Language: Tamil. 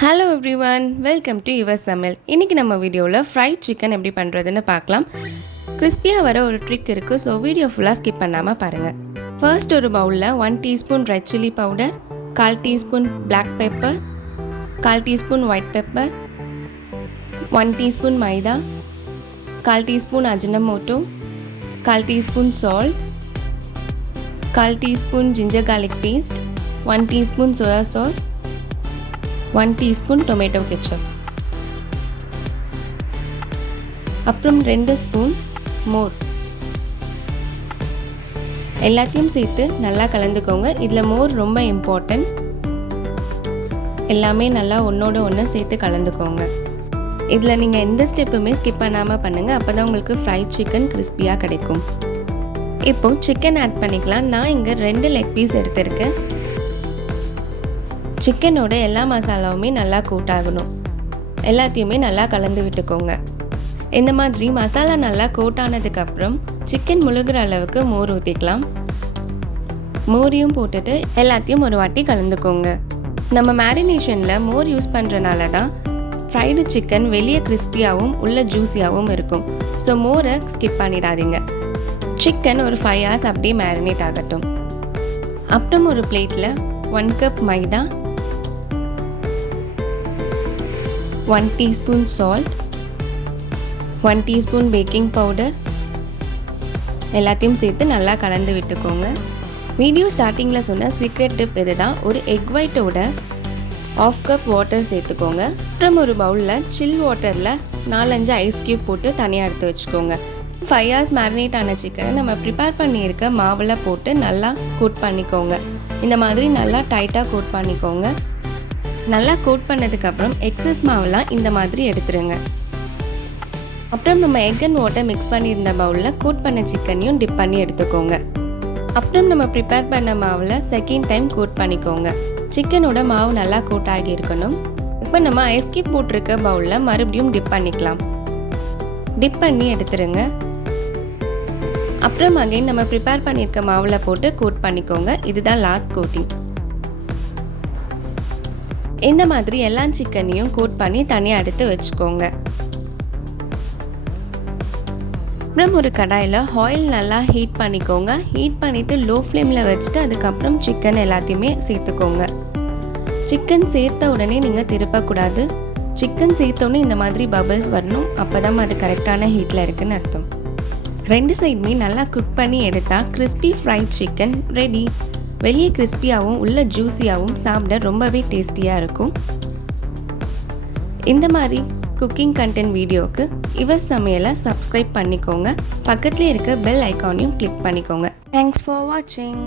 Hello everyone, welcome to Yuvas Samayal. இன்னைக்கு நம்ம வீடியோல fried chicken எப்படி பண்றதுன்னு பார்க்கலாம். கிறிஸ்பியா வர ஒரு ட்ரிக் இருக்கு. சோ வீடியோ ஃபுல்லா ஸ்கிப் பண்ணாம பாருங்க. ஃபர்ஸ்ட் ஒரு பவுல்ல 1 teaspoon red chilli powder, 1/4 teaspoon black pepper, 1/4 teaspoon white pepper, 1 teaspoon maida, 1/4 teaspoon Ajinomoto, 1/4 teaspoon salt, 1/4 teaspoon ginger garlic paste, 1 teaspoon soya sauce, 1 teaspoon tomato ketchup. அப்புறம் 2 ஸ்பூன் மோர். எல்லாத்தையும் சேர்த்து நல்லா கலந்துக்கோங்க. இதில் மோர் ரொம்ப இம்பார்ட்டன்ட். எல்லாமே நல்லா ஒன்றோட ஒன்று சேர்த்து கலந்துக்கோங்க. இதில் நீங்கள் எந்த ஸ்டெப்புமே ஸ்கிப் பண்ணாமல் பண்ணுங்கள். அப்போ தான் உங்களுக்கு ஃப்ரைட் சிக்கன் கிறிஸ்பியாக கிடைக்கும். இப்போது சிக்கன் ஆட் பண்ணிக்கலாம். நான் இங்கே 2 லெக் பீஸ் எடுத்திருக்கேன். சிக்கனோட எல்லா மசாலாவுமே நல்லா கோட்டாகணும். எல்லாத்தையுமே நல்லா கலந்து விட்டுக்கோங்க. இந்த மாதிரி மசாலா நல்லா கோட்டானதுக்கப்புறம் சிக்கன் முழுகிற அளவுக்கு மோர் ஊற்றிக்கலாம். மோரையும் போட்டுட்டு எல்லாத்தையும் ஒரு வாட்டி கலந்துக்கோங்க. நம்ம மேரினேஷனில் மோர் யூஸ் பண்ணுறனால தான் ஃப்ரைடு சிக்கன் வெளியே கிறிஸ்பியாகவும் உள்ள ஜூஸியாகவும் இருக்கும். ஸோ மோரை ஸ்கிப் பண்ணிடாதீங்க. சிக்கன் ஒரு 5 hours அப்படியே மேரினேட் ஆகட்டும். அப்புறம் ஒரு பிளேட்டில் 1 கப் மைதா, 1 teaspoon salt, 1 teaspoon baking powder எல்லாத்தையும் சேர்த்து நல்லா கலந்து விட்டுக்கோங்க. வீடியோ ஸ்டார்டிங்கில் சொன்ன சீக்ரெட் டிப் இதுதான். ஒரு எக் ஒயிட்டோட 1/2 கப் வாட்டர் சேர்த்துக்கோங்க. அப்புறம் ஒரு பவுலில் சில் வாட்டரில் 4-5 ஐஸ் க்யூப் போட்டு தனியாக எடுத்து வச்சுக்கோங்க. 5 hours மேரினேட் ஆன சிக்கனை நம்ம ப்ரிப்பேர் பண்ணியிருக்க மாவில் போட்டு நல்லா கோட் பண்ணிக்கோங்க. இந்த மாதிரி நல்லா டைட்டாக கோட் பண்ணிக்கோங்க. நல்லா கோட் பண்ணதுக்கப்புறம் எக்ஸஸ் மாவுலாம் இந்த மாதிரி எடுத்துருங்க. அப்புறம் நம்ம எக் அண்ட் வாட்டர் மிக்ஸ் பண்ணியிருந்த பவுலில் கோட் பண்ண சிக்கனையும் டிப் பண்ணி எடுத்துக்கோங்க. அப்புறம் நம்ம ப்ரிப்பேர் பண்ண மாவில் செகண்ட் டைம் கோட் பண்ணிக்கோங்க. சிக்கனோட மாவு நல்லா கோட் ஆகி இருக்கணும். இப்போ நம்ம ஐஸ் கியூப் போட்டிருக்க பவுலில் மறுபடியும் டிப் பண்ணிக்கலாம். டிப் பண்ணி எடுத்துருங்க. அப்புறம் அகைன் நம்ம ப்ரிப்பேர் பண்ணியிருக்க மாவில் போட்டு கோட் பண்ணிக்கோங்க. இதுதான் லாஸ்ட் கோட்டிங். இந்த மாதிரி எல்லா சிக்கனையும் கோட் பண்ணி தனியாக எடுத்து வச்சுக்கோங்க. அப்புறம் ஒரு கடாயில் ஆயில் நல்லா ஹீட் பண்ணிக்கோங்க. ஹீட் பண்ணிவிட்டு லோ ஃப்ளேமில் வச்சுட்டு அதுக்கப்புறம் சிக்கன் எல்லாத்தையுமே சேர்த்துக்கோங்க. சிக்கன் சேர்த்த உடனே நீங்கள் திருப்பக்கூடாது. சிக்கன் சேர்த்தோன்னே இந்த மாதிரி பபிள்ஸ் வரணும். அப்போ தான் அது கரெக்டான ஹீட்டில் இருக்குன்னு அர்த்தம். 2 சைடுமே நல்லா குக் பண்ணி எடுத்தால் கிறிஸ்பி ஃப்ரைட் சிக்கன் ரெடி. வெளியே கிறிஸ்பியாகவும் உள்ள ஜூஸியாகவும் சாப்பிட ரொம்பவே டேஸ்டியாக இருக்கும். இந்த மாதிரி குக்கிங் கண்டென்ட் வீடியோவுக்கு யுவஸ் சமையலை சப்ஸ்கிரைப் பண்ணிக்கோங்க. பக்கத்துலேயே இருக்க பெல் ஐக்கானையும் கிளிக் பண்ணிக்கோங்க. தேங்க்ஸ் ஃபார் வாட்சிங்.